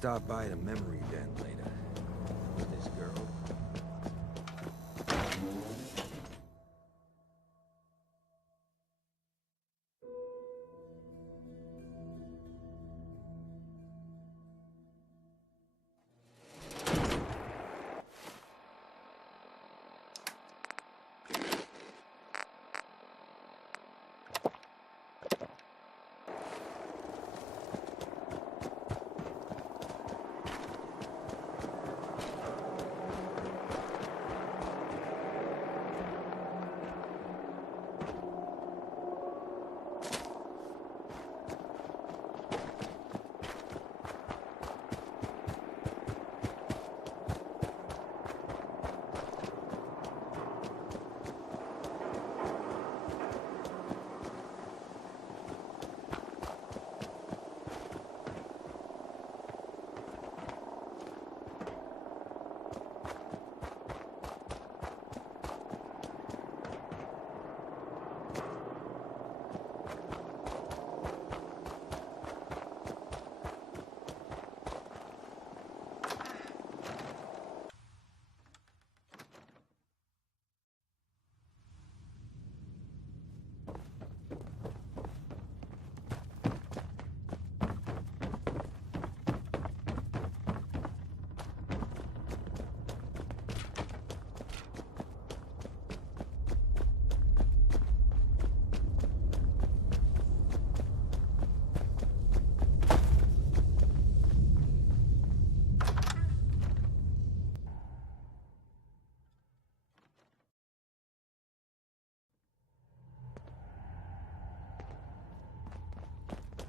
stop by the memory den later. With this girl.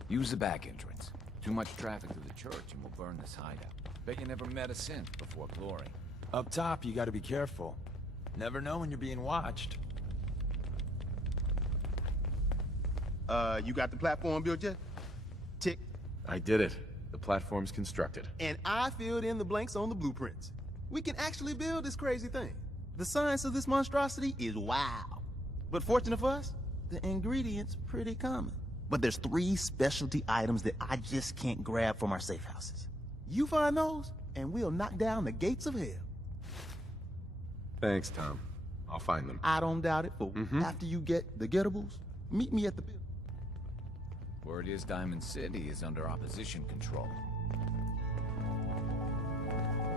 Use the back entrance. Too much traffic through the church and we'll burn this hideout. Bet you never met a synth before Glory. Up top, you gotta be careful. Never know when you're being watched. You got the platform built yet? Tick. I did it. The platform's constructed. And I filled in the blanks on the blueprints. We can actually build this crazy thing. The science of this monstrosity is wow. But fortunate for us, the ingredients pretty common. But there's 3 specialty items that I just can't grab from our safe houses. You find those, and we'll knock down the gates of hell. Thanks, Tom. I'll find them. I don't doubt it, but after you get the gettables, meet me at the building. Word is Diamond City is under opposition control.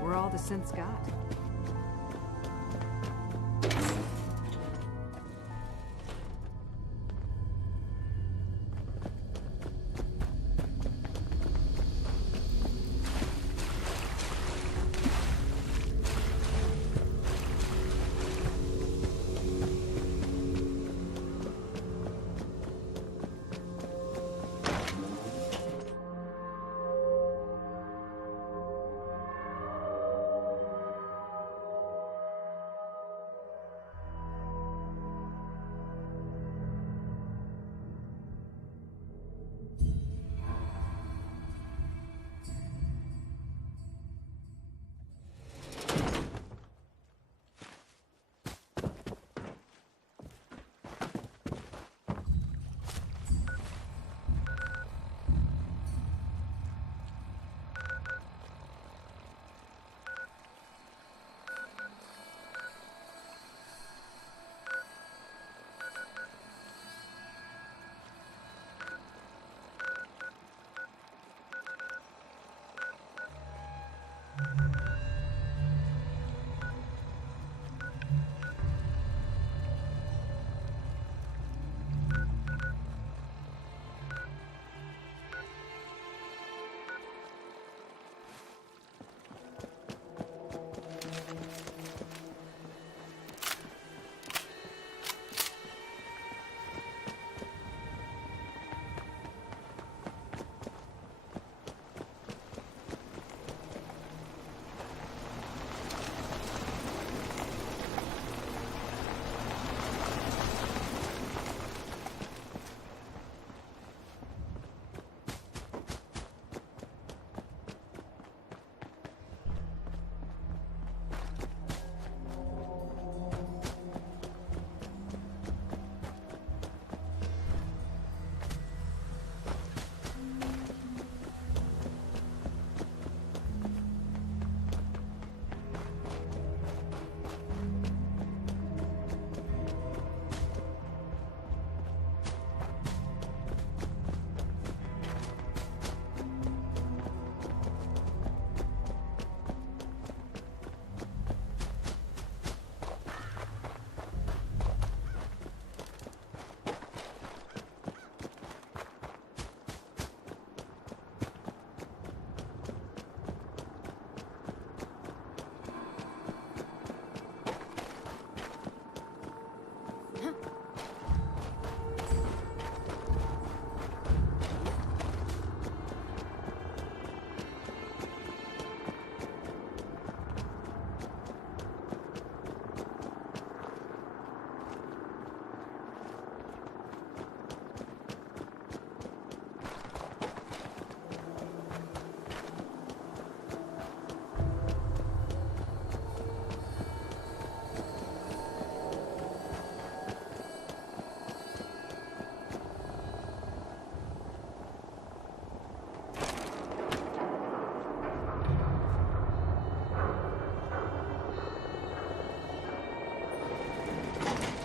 We're all the synths got.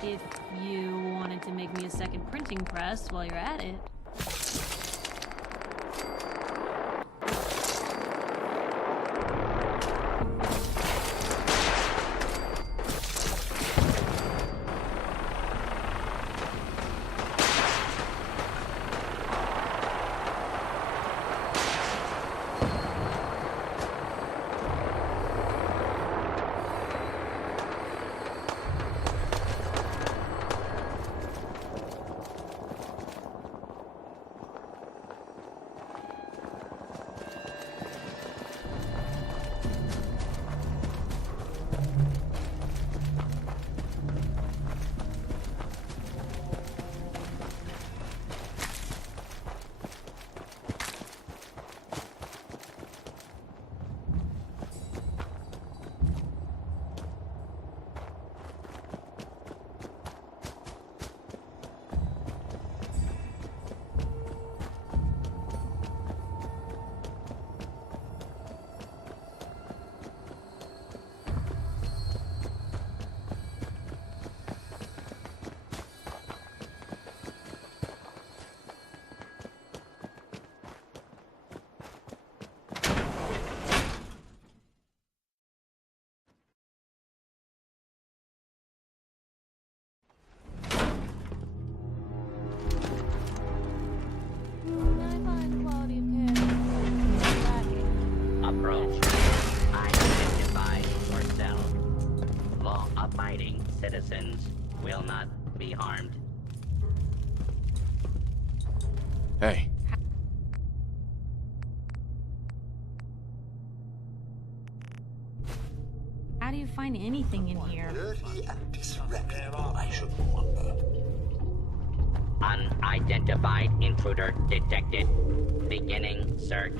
If you wanted to make me a second printing press while you're at it. Approach. Identify yourself. Law-abiding citizens will not be harmed. Hey, How do you find anything in here? Dirty and disreputable, I should wonder. Unidentified intruder detected. Beginning search.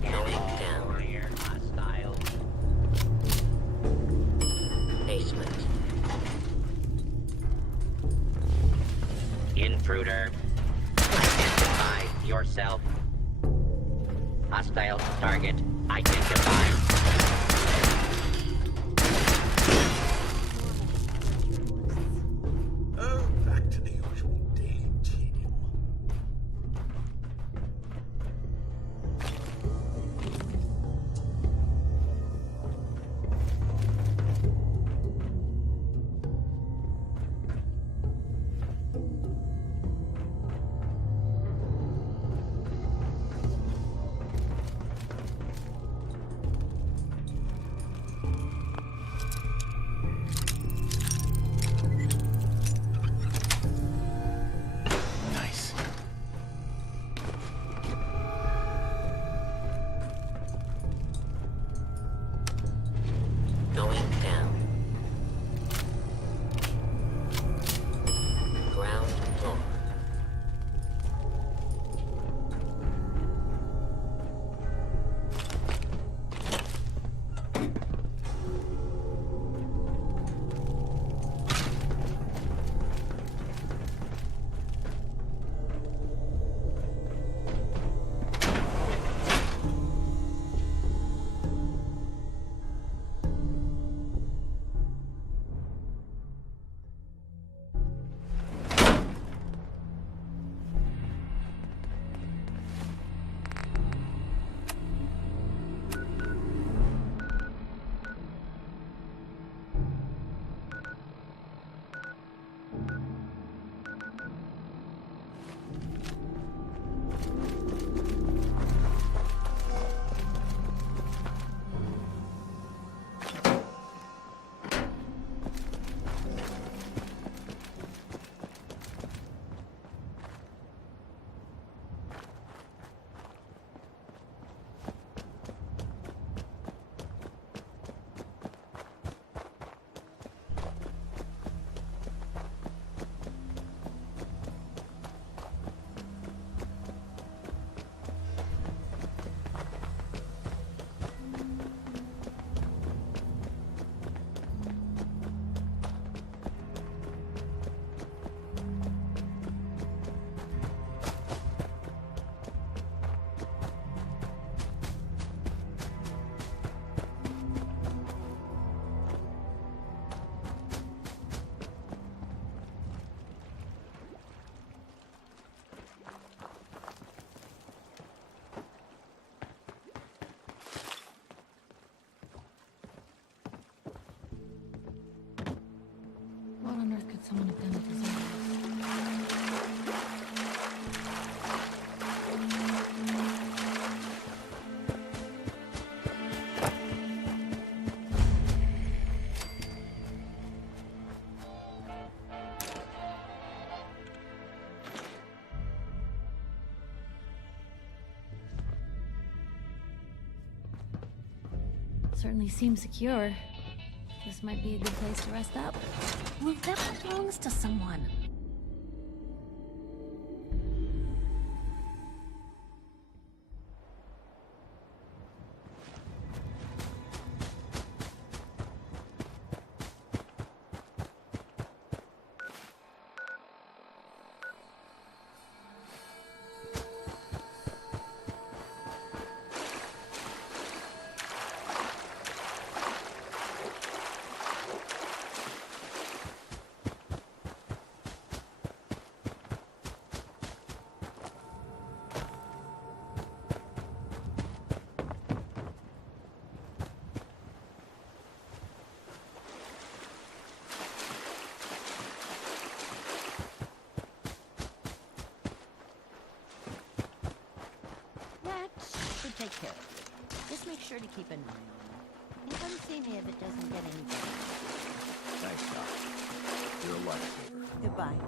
Scanning down. Clear hostile. Basement. Intruder. Identify yourself. Hostile target identified. Oh, back to the usual daily tedium. certainly seems secure. This might be a good place to rest up. Well, that belongs to someone. Should take care of it. Just make sure to keep an eye on it. And come see me if it doesn't get any better. Thanks, Doc. You're a lifesaver. Goodbye.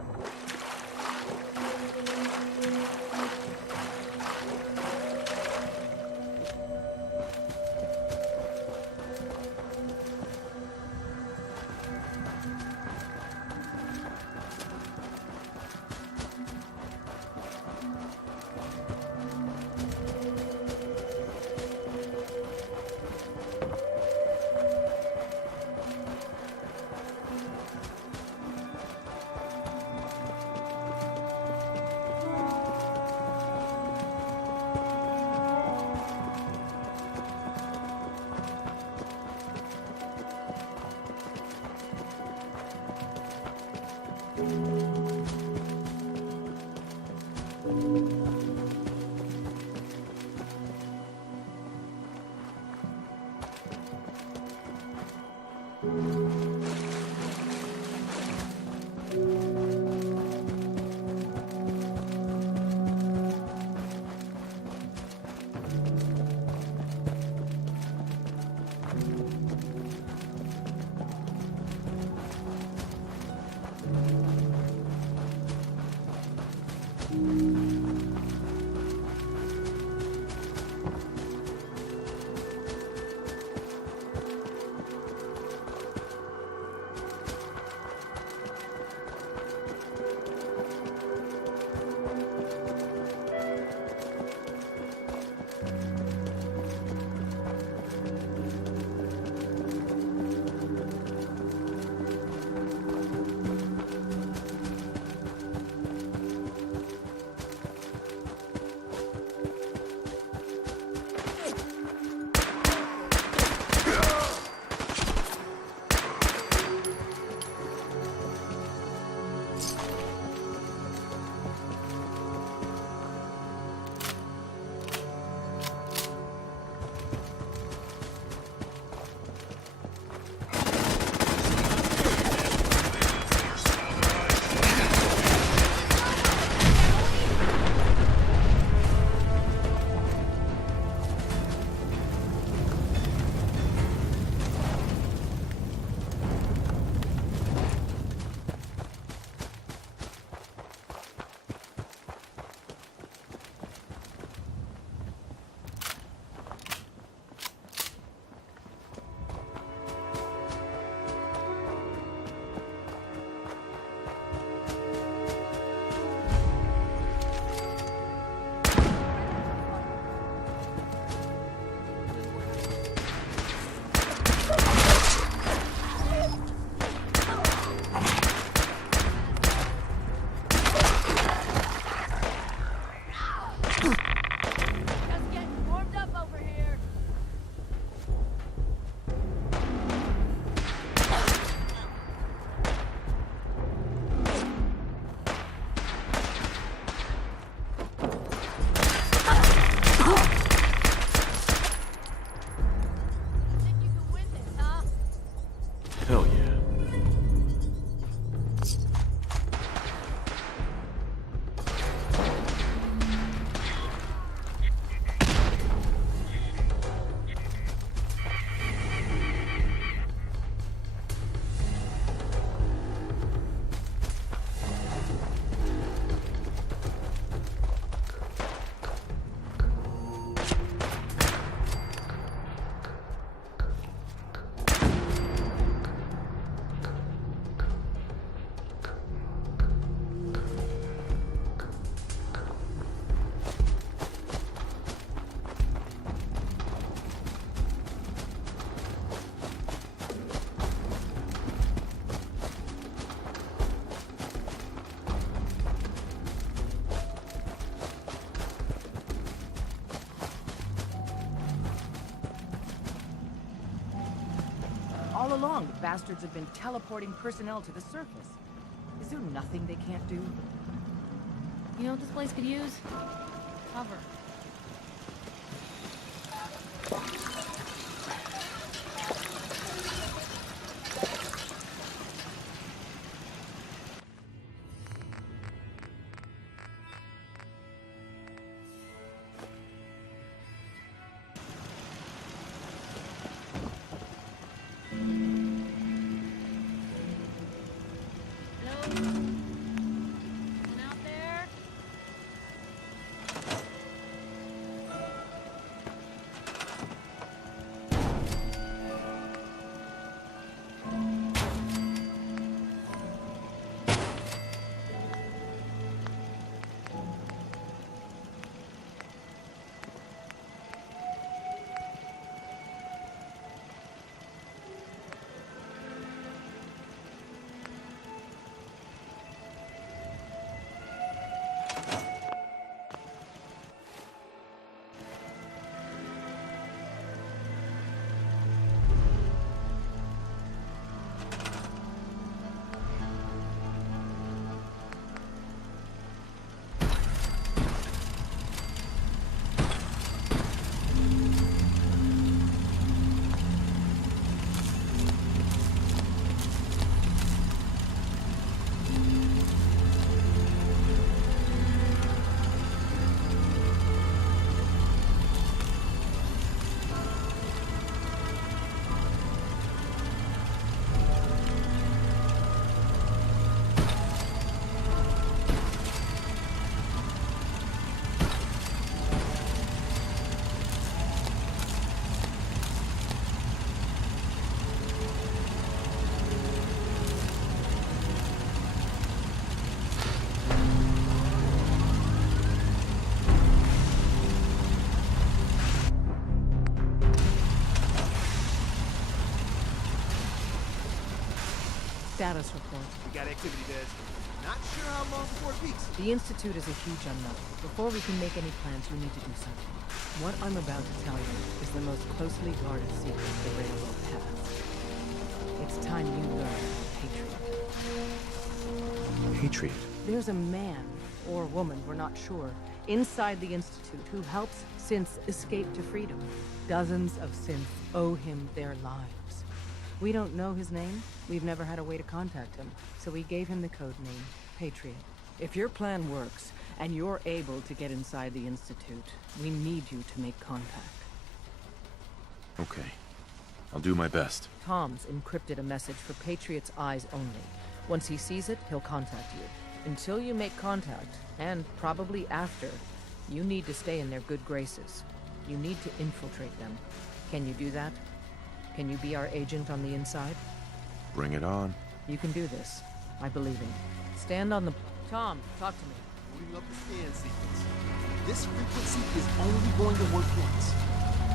All along, the bastards have been teleporting personnel to the surface. Is there nothing they can't do? You know what this place could use? Cover. Status report. We got activity, Des. Not sure how long before it peaks. The Institute is a huge unknown. Before we can make any plans, you need to do something. What I'm about to tell you is the most closely guarded secret the Railroad has. It's time you learn Patriot. Patriot? There's a man, or woman, we're not sure, inside the Institute who helps synths escape to freedom. Dozens of synths owe him their lives. We don't know his name. We've never had a way to contact him, so we gave him the code name, Patriot. If your plan works, and you're able to get inside the Institute, we need you to make contact. Okay. I'll do my best. Tom's encrypted a message for Patriot's eyes only. Once he sees it, he'll contact you. Until you make contact, and probably after, you need to stay in their good graces. You need to infiltrate them. Can you do that? Can you be our agent on the inside? Bring it on. You can do this. I believe in you. Stand on the... Tom, talk to me. Booting up the scan sequence. This frequency is only going to work once.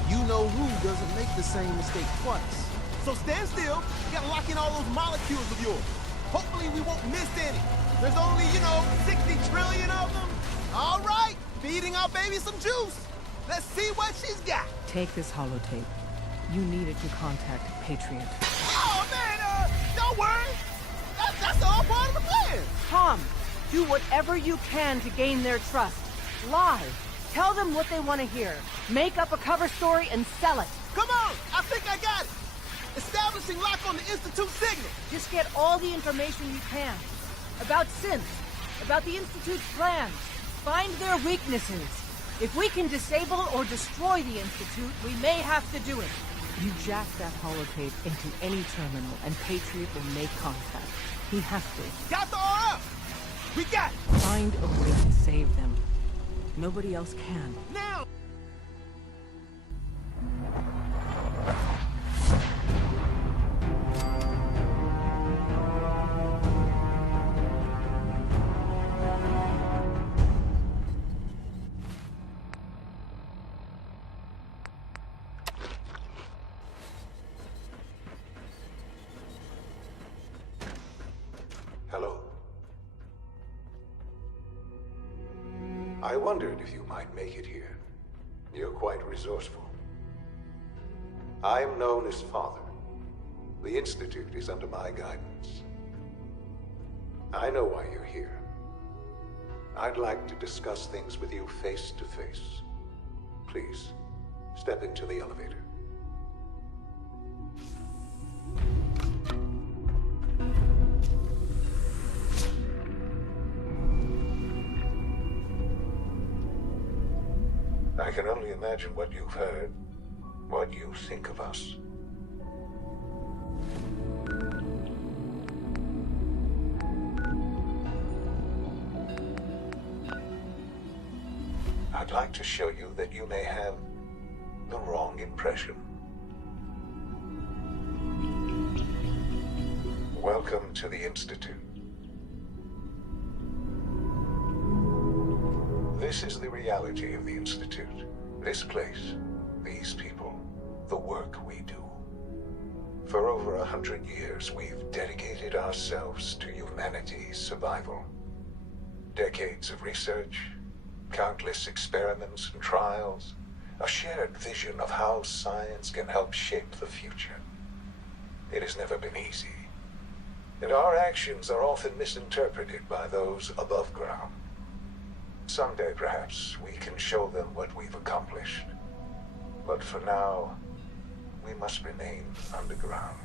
You know who doesn't make the same mistake twice. So stand still. You gotta lock in all those molecules of yours. Hopefully we won't miss any. There's only, 60 trillion of them. All right, feeding our baby some juice. Let's see what she's got. Take this holotape. You needed to contact Patriot. Oh, man, don't worry. That's all part of the plan. Tom, do whatever you can to gain their trust. Lie. Tell them what they want to hear. Make up a cover story and sell it. Come on, I think I got it. Establishing lock on the Institute signal. Just get all the information you can. About synths. About the Institute's plans. Find their weaknesses. If we can disable or destroy the Institute, we may have to do it. You jack that holotape into any terminal, and Patriot will make contact. He has to. Got the RF! We got it! Find a way to save them. Nobody else can. Now! Hello. I wondered if you might make it here. You're quite resourceful. I'm known as Father. The Institute is under my guidance. I know why you're here. I'd like to discuss things with you face to face. Please, step into the elevator. I can only imagine what you've heard, what you think of us. I'd like to show you that you may have the wrong impression. Welcome to the Institute. This is the reality of the Institute. This place, these people, the work we do. For over 100 years, we've dedicated ourselves to humanity's survival. Decades of research, countless experiments and trials, a shared vision of how science can help shape the future. It has never been easy, and our actions are often misinterpreted by those above ground. Someday, perhaps, we can show them what we've accomplished. But for now, we must remain underground.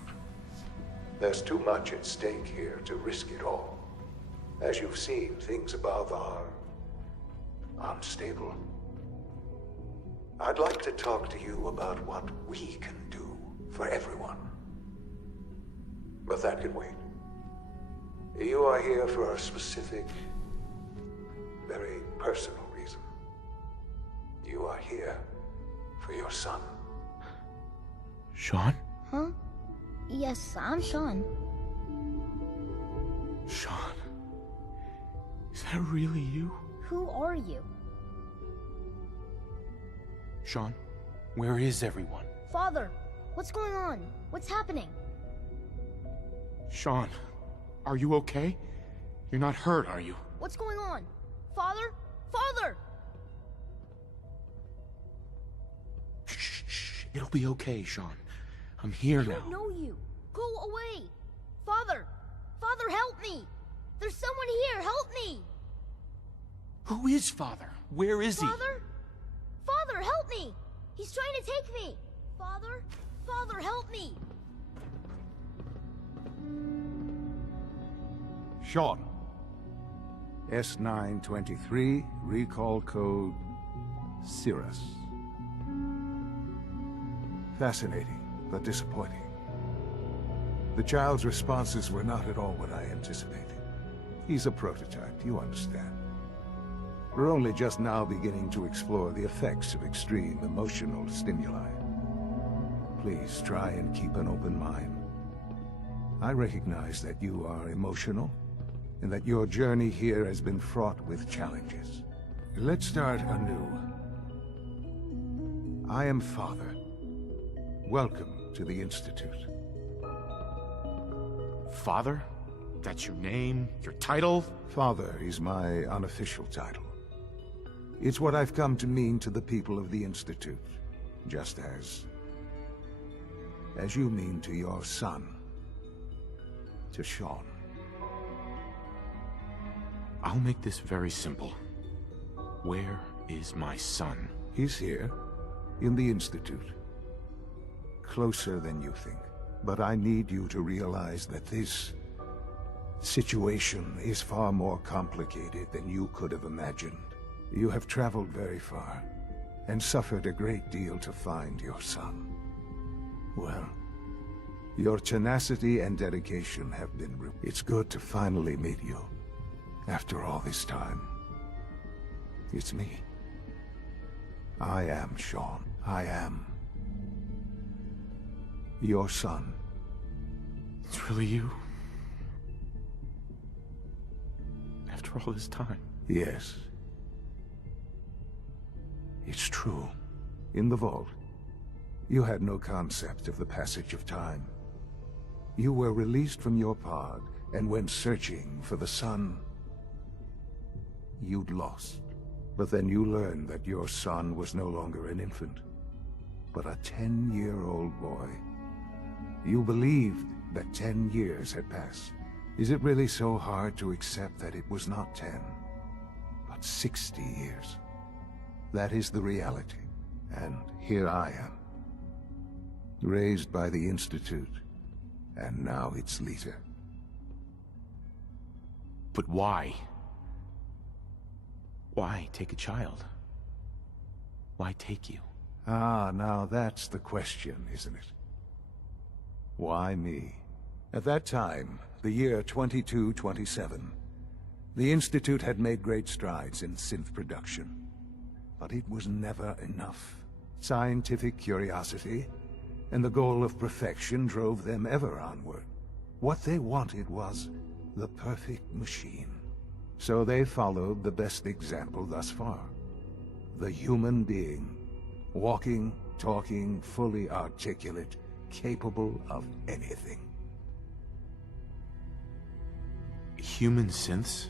There's too much at stake here to risk it all. As you've seen, things above are unstable. I'd like to talk to you about what we can do for everyone. But that can wait. You are here for a specific, very personal reason. You are here for your son. Sean? Huh? Yes, I'm Sean. Sean? Is that really you? Who are you? Sean, where is everyone? Father, what's going on? What's happening? Sean, are you okay? You're not hurt, are you? What's going on? Father? Father! Shh, shh. It'll be okay, Sean. I'm here now. I don't know you. Go away. Father! Father, help me! There's someone here, help me! Who is Father? Where is he? Father? Father, help me! He's trying to take me! Father? Father, help me! Sean. S923, recall code Cirrus. Fascinating, but disappointing. The child's responses were not at all what I anticipated. He's a prototype, you understand. We're only just now beginning to explore the effects of extreme emotional stimuli. Please try and keep an open mind. I recognize that you are emotional, and that your journey here has been fraught with challenges. Let's start anew. I am Father. Welcome to the Institute. Father? That's your name? Your title? Father is my unofficial title. It's what I've come to mean to the people of the Institute, just as you mean to your son, to Sean. I'll make this very simple. Where is my son? He's here, in the Institute. Closer than you think. But I need you to realize that this situation is far more complicated than you could have imagined. You have traveled very far, and suffered a great deal to find your son. Well, your tenacity and dedication have been It's good to finally meet you. After all this time. It's me. I am Sean. I am your son. It's really you? After all this time? Yes. It's true. In the vault, you had no concept of the passage of time. You were released from your pod and went searching for the son you'd lost. But then you learned that your son was no longer an infant, but a 10-year-old boy. You believed that 10 years had passed. Is it really so hard to accept that it was not 10, but 60 years? That is the reality. And here I am, raised by the Institute, and now its leader. But why? Why take a child? Why take you? Ah, now that's the question, isn't it? Why me? At that time, the year 2227, the Institute had made great strides in synth production. But it was never enough. Scientific curiosity and the goal of perfection drove them ever onward. What they wanted was the perfect machine. So they followed the best example thus far. The human being. Walking, talking, fully articulate, capable of anything. Human synths?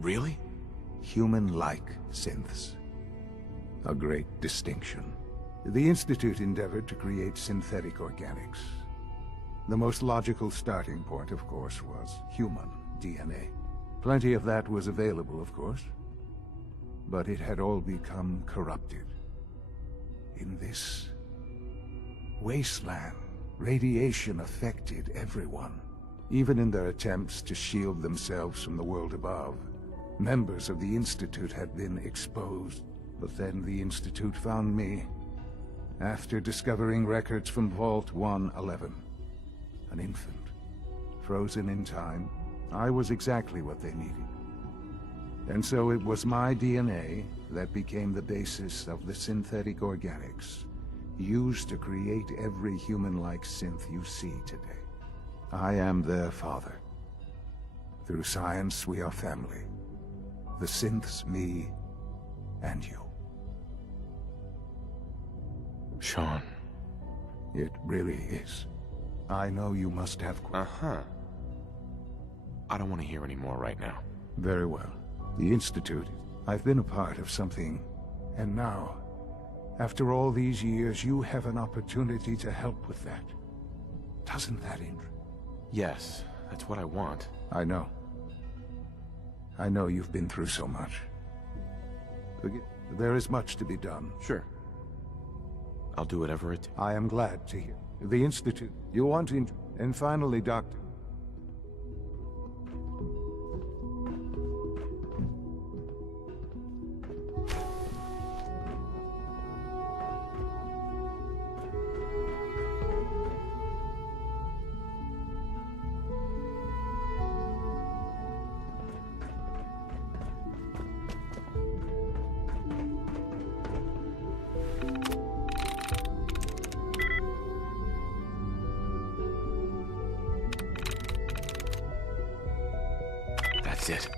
Really? Human-like synths. A great distinction. The Institute endeavored to create synthetic organics. The most logical starting point, of course, was human DNA. Plenty of that was available, of course. But it had all become corrupted. In this wasteland, radiation affected everyone. Even in their attempts to shield themselves from the world above, members of the Institute had been exposed. But then the Institute found me, after discovering records from Vault 111. An infant, frozen in time. I was exactly what they needed. And so it was my DNA that became the basis of the synthetic organics, used to create every human-like synth you see today. I am their father. Through science, we are family. The synths, me, and you. Sean. It really is. I know you must have... Uh-huh. I don't want to hear any more right now. Very well. The Institute. I've been a part of something, and now, after all these years, you have an opportunity to help with that. Doesn't that interest? Yes, that's what I want. I know. I know you've been through so much. There is much to be done. Sure. I'll do whatever it takes. I am glad to hear. The Institute. You want to... And finally, Doctor. That's it.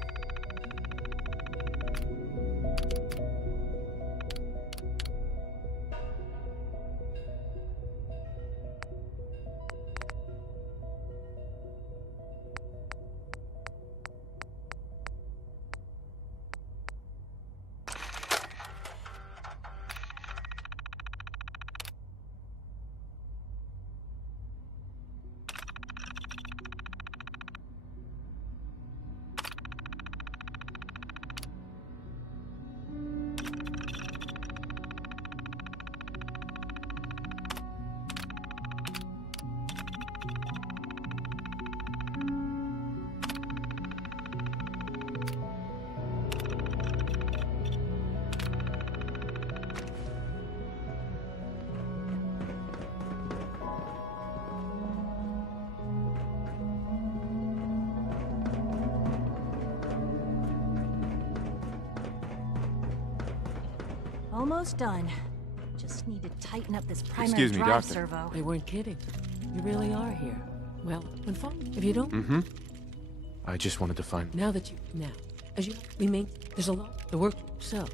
Almost done. Just need to tighten up this primary Excuse me, drive Doctor. servo. They weren't kidding. You really are here. Well, then fine. If you don't... Mm-hmm. I just wanted to find... Now, as you... We made... There's a lot... The work... So...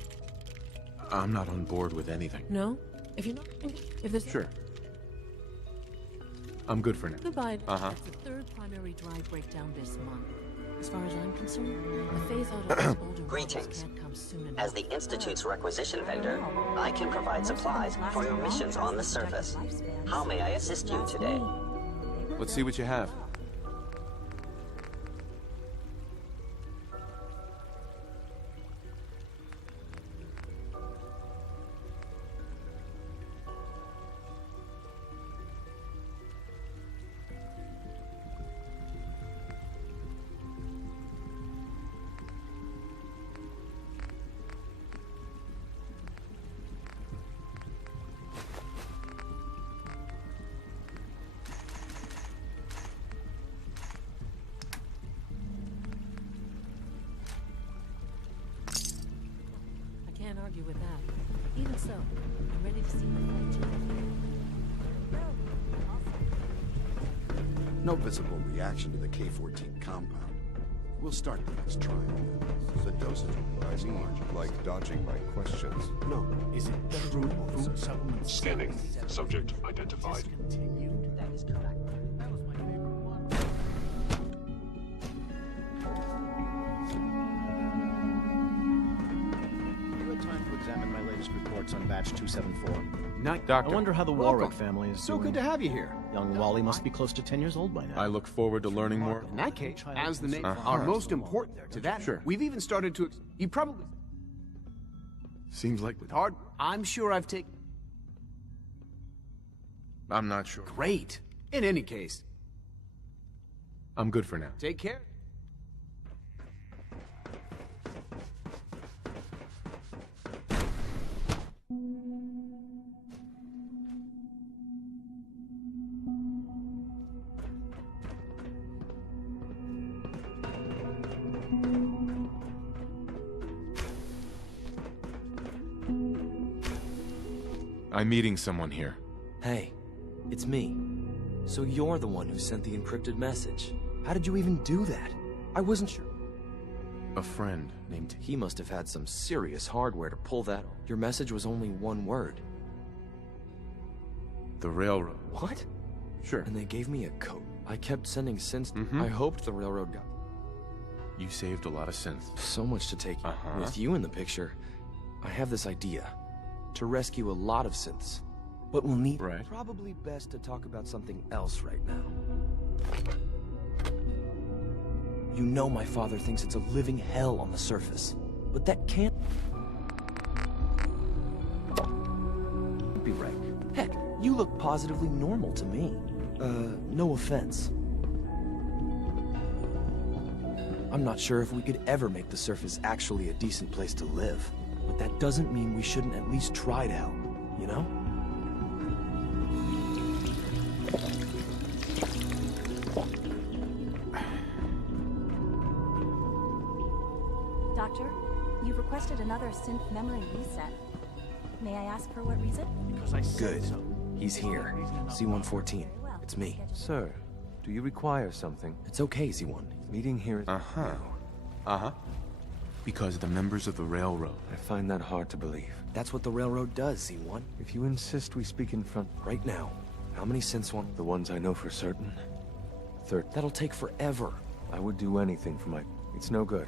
I'm not on board with anything. No? If you're not... If there's... Sure. I'm good for now. Goodbye. Uh-huh. That's the third primary drive breakdown this month. As far as I'm concerned, the phase out of these older Greetings. can't come soon enough. As the Institute's requisition vendor, I can provide supplies for your missions on the surface. How may I assist you today? Let's see what you have. I can't argue with that. Even so, I'm ready to see the full No visible reaction to the K-14 compound. We'll start the next trial. The dosage rising margin. Like dodging my questions. No. Is it true food supplements? Scanning. Subject identified. That is correct. You had time to examine my latest reports on batch 274. Night, Doctor. I wonder how the Welcome. Warwick family is So doing. good to have you here. Young Wally must be close to 10 years old by now. I look forward to learning more. In that case, as the name, Uh-huh. our most important to that, Sure. we've even started to. You probably Seems like with hard. I'm sure I've taken. I'm not sure. Great. In any case, I'm good for now. take care. I'm meeting someone here. Hey, it's me. So you're the one who sent the encrypted message. How did you even do that? I wasn't sure. A friend named... He must have had some serious hardware to pull that. Your message was only one word. The railroad. What? Sure. And they gave me a code. I kept sending synths. Mhm. I hoped the railroad got... You saved a lot of synths. So much to take. Uh-huh. With you in the picture, I have this idea. To rescue a lot of synths. But we'll need... Right. Probably best to talk about something else right now. You know my father thinks it's a living hell on the surface. But that can't... be right. Heck, you look positively normal to me. No offense. I'm not sure if we could ever make the surface actually a decent place to live. But that doesn't mean we shouldn't at least try to help, you know? Doctor, you've requested another synth memory reset. May I ask for what reason? Good. He's here. C-114. It's me. Sir, do you require something? It's okay, Z1. Meeting here is... Uh-huh. Uh-huh. Because the members of the railroad... I find that hard to believe. That's what the railroad does, Z1. If you insist we speak in front... Right now. How many synths want... The ones I know for certain. 30. That'll take forever. I would do anything for my... It's no good.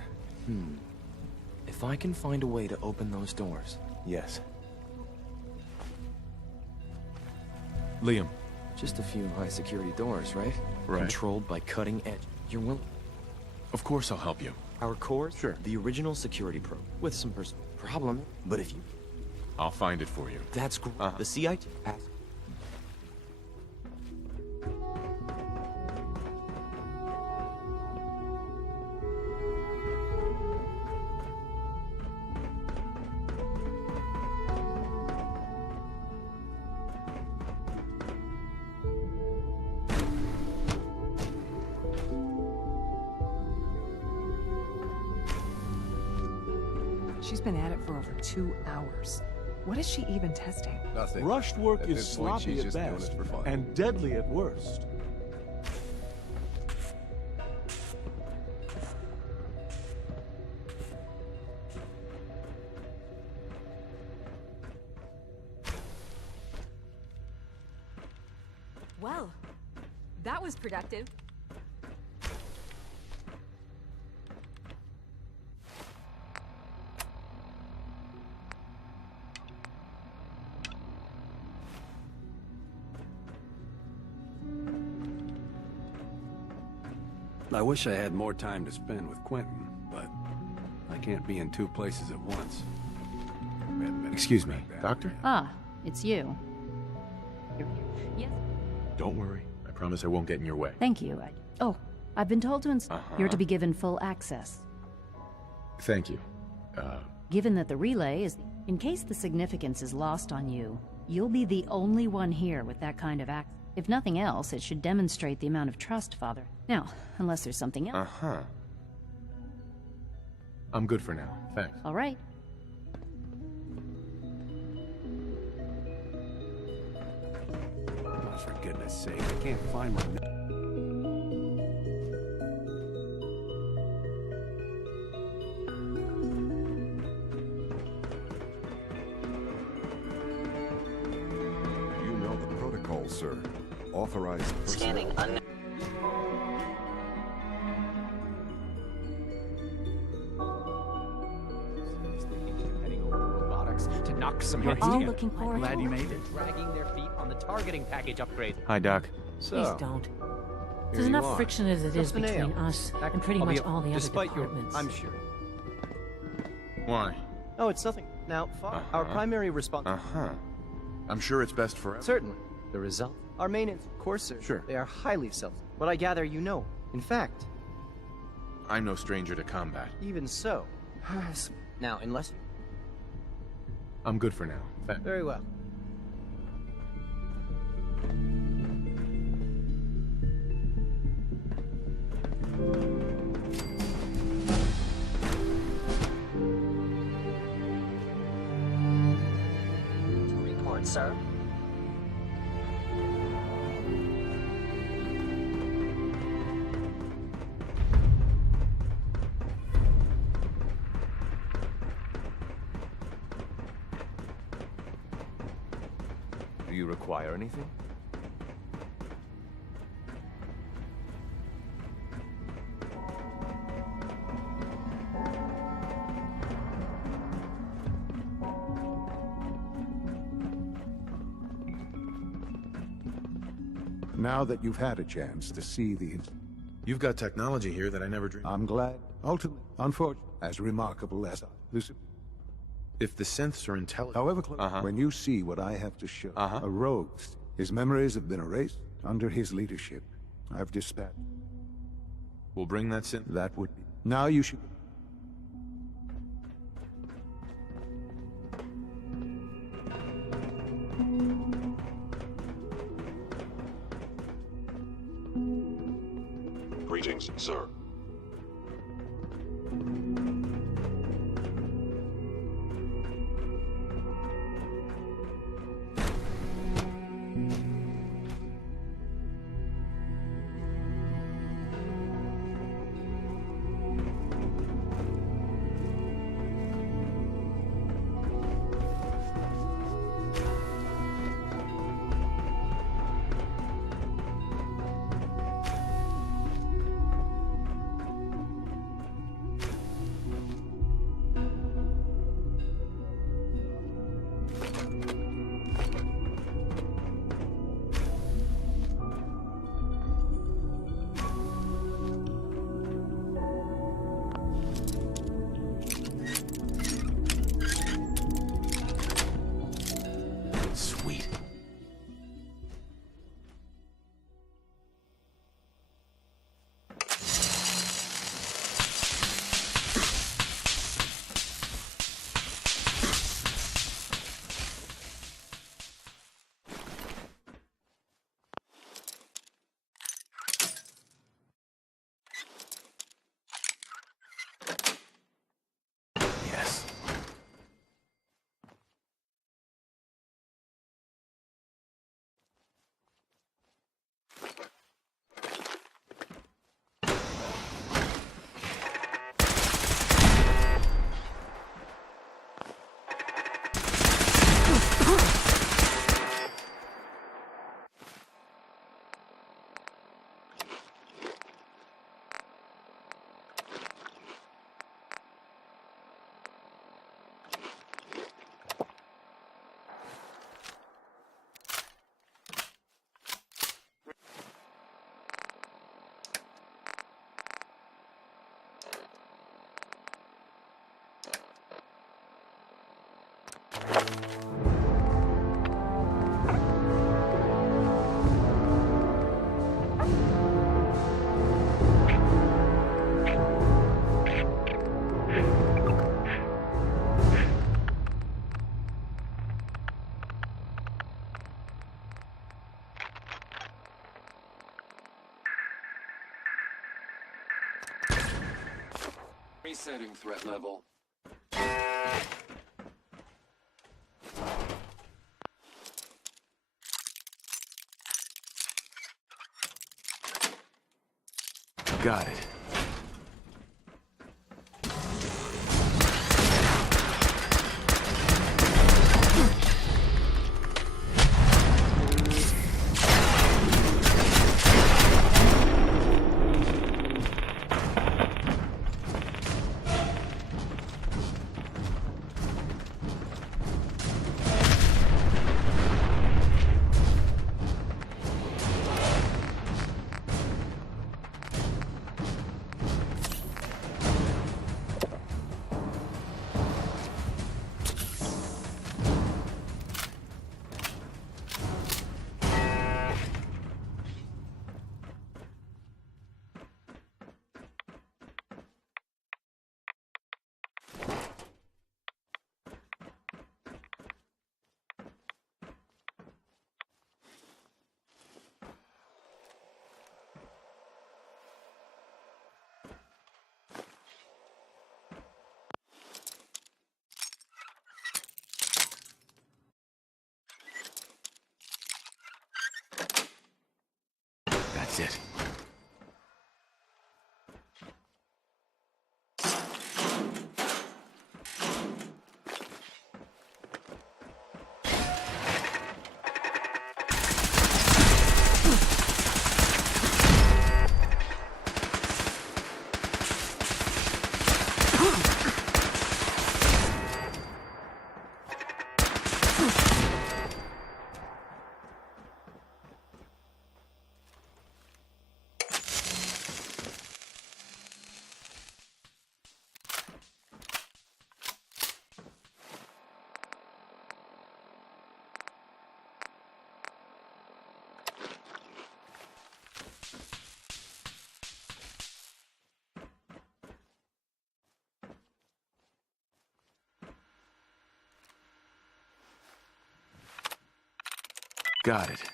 If I can find a way to open those doors... Yes. Liam. Just a few high-security doors, right? Right. Controlled by cutting edge. You're willing... Of course I'll help you. Our core? Sure. The original security probe. With some problem. But if you... I'll find it for you. That's great. Uh-huh. The CIT... She's been at it for over 2 hours. What is she even testing? Nothing. Rushed work At is this point, sloppy she's at just doing best it for fun. and deadly at worst. Well, that was productive. I wish I had more time to spend with Quentin, but I can't be in two places at once. Excuse me, Doctor? Ah, it's you. Yes. Don't worry. I promise I won't get in your way. Thank you. I've been told to You're to be given full access. Thank you. Given that the relay is... In case the significance is lost on you, you'll be the only one here with that kind of access. If nothing else, it should demonstrate the amount of trust, Father. Now, unless there's something else. I'm good for now. Thanks. All right. Oh, for goodness sake, I can't find my... You know the protocol, sir. Authorized personnel. Scanning unknown. To knock some You're heads all together. looking forward Glad to you it. made it. Dragging their feet on the targeting package upgrade. Hi, Doc. Please don't. There's you enough are. friction as it is Just the between nail. us and pretty I'll be much up- all the other despite your- departments. I'm sure. Why? Oh, it's nothing. Now, our primary response... I'm sure it's best for... Certainly. The result? Our main... Of course, sir. Sure. They are highly self... But I gather you know. In fact... I'm no stranger to combat. Even so... Now, unless... I'm good for now. Thanks. Very well. To record, sir. Do you require anything? Now that you've had a chance to see the... You've got technology here that I never dreamed. I'm glad. Ultimately, unfortunately, as remarkable as this... If the synths are intelligent... However, when you see what I have to show, a rogue, his memories have been erased under his leadership. I've dispatched. We'll bring that synth... That would be... Now you should... Greetings, sir. Resetting threat level. Got it. That's it. Got it.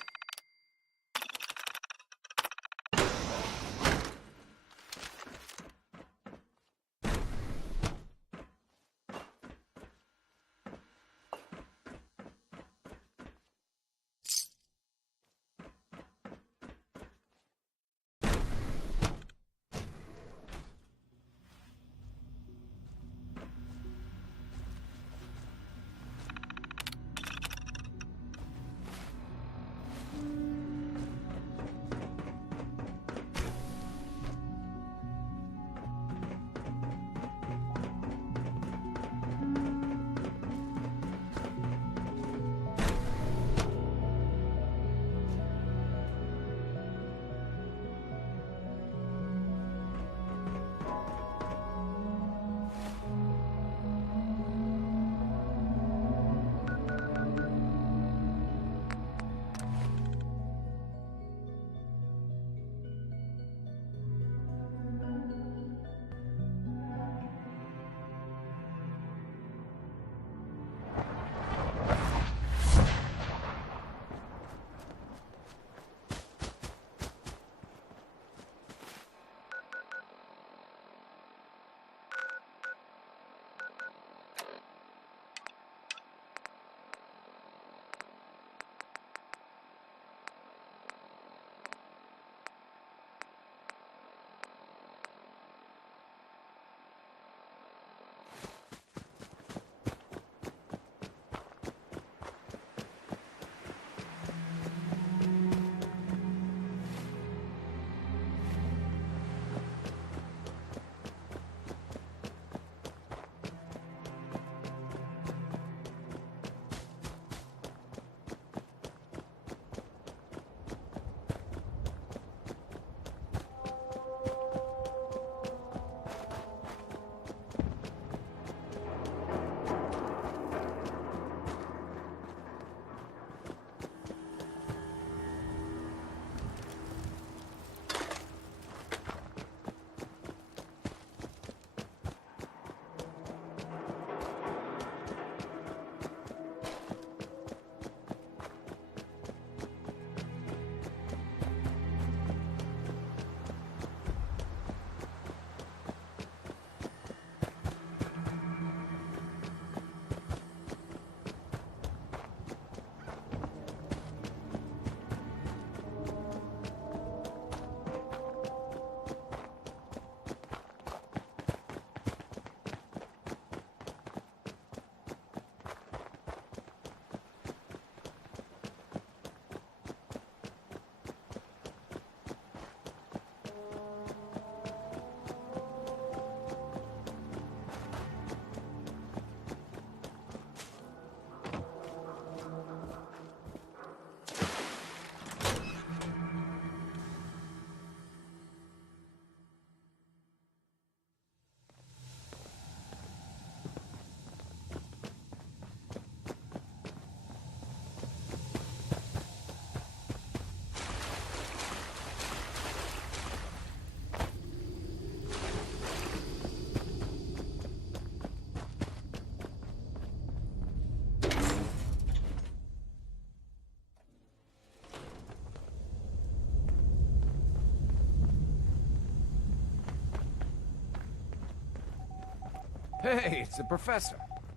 Hey, it's the professor.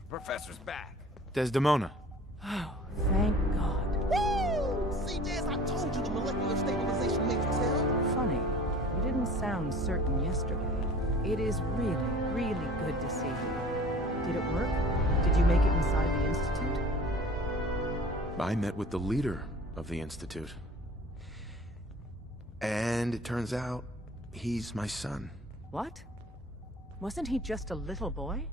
Professor's back. Desdemona. Oh, thank God. Woo! See, Jess, I told you the molecular stabilization matrix held. Funny, you didn't sound certain yesterday. It is really, really good to see you. Did it work? Did you make it inside the Institute? I met with the leader of the Institute. And it turns out, he's my son. What? Wasn't he just a little boy?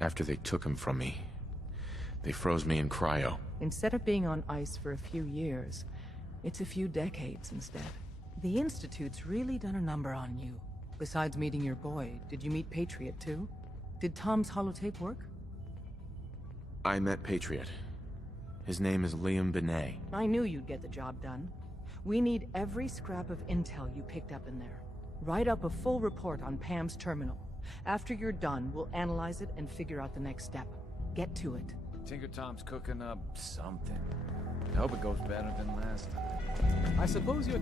After they took him from me, they froze me in cryo. Instead of being on ice for a few years, it's a few decades instead. The Institute's really done a number on you. Besides meeting your boy, did you meet Patriot too? Did Tom's holotape work? I met Patriot. His name is Liam Benet. I knew you'd get the job done. We need every scrap of intel you picked up in there. Write up a full report on Pam's terminal. After you're done, we'll analyze it and figure out the next step. Get to it. Tinker Tom's cooking up something. I hope it goes better than last time. I suppose you're...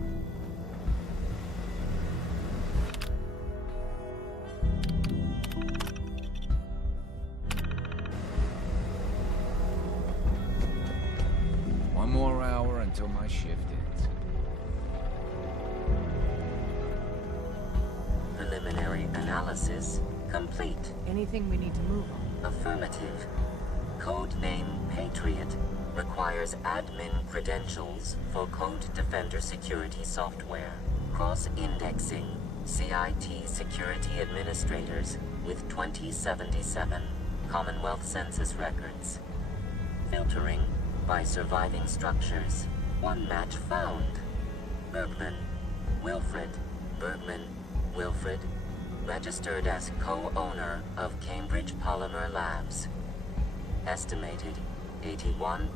One more hour until my shift ends. Preliminary analysis complete. Anything we need to move on? Affirmative. Codename Patriot requires admin credentials for Code Defender security software. Cross-indexing CIT security administrators with 2077 Commonwealth Census records. Filtering by surviving structures. One match found. Bergman. Wilfred. Bergman. Wilfred. Registered as co-owner of Cambridge Polymer Labs. Estimated 81%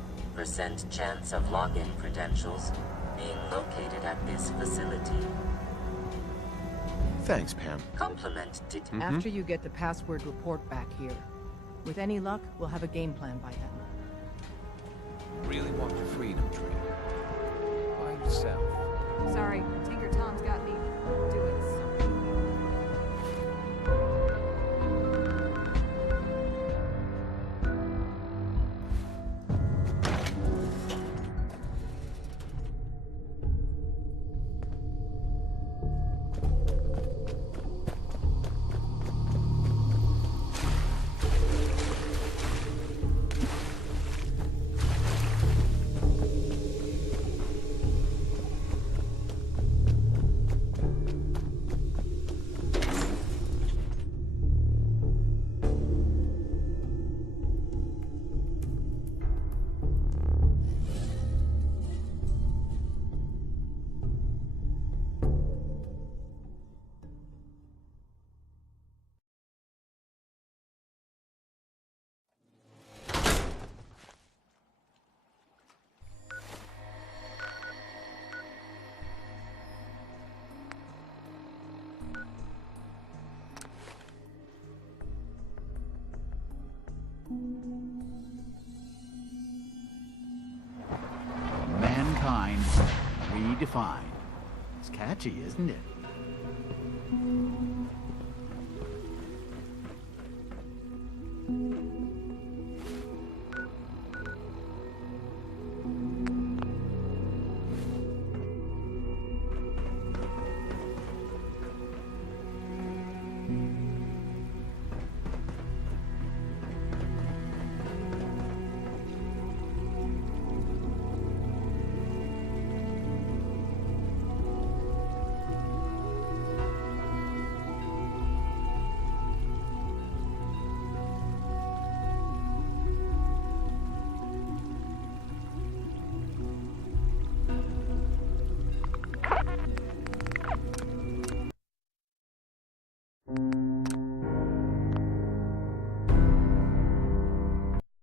chance of login credentials being located at this facility. Thanks, Pam. Complimented. After you get the password report back here. With any luck, we'll have a game plan by then. Really want your freedom tree. By yourself. Sorry, Tinker Tom's got me doing something. Mankind redefined. It's catchy, isn't it?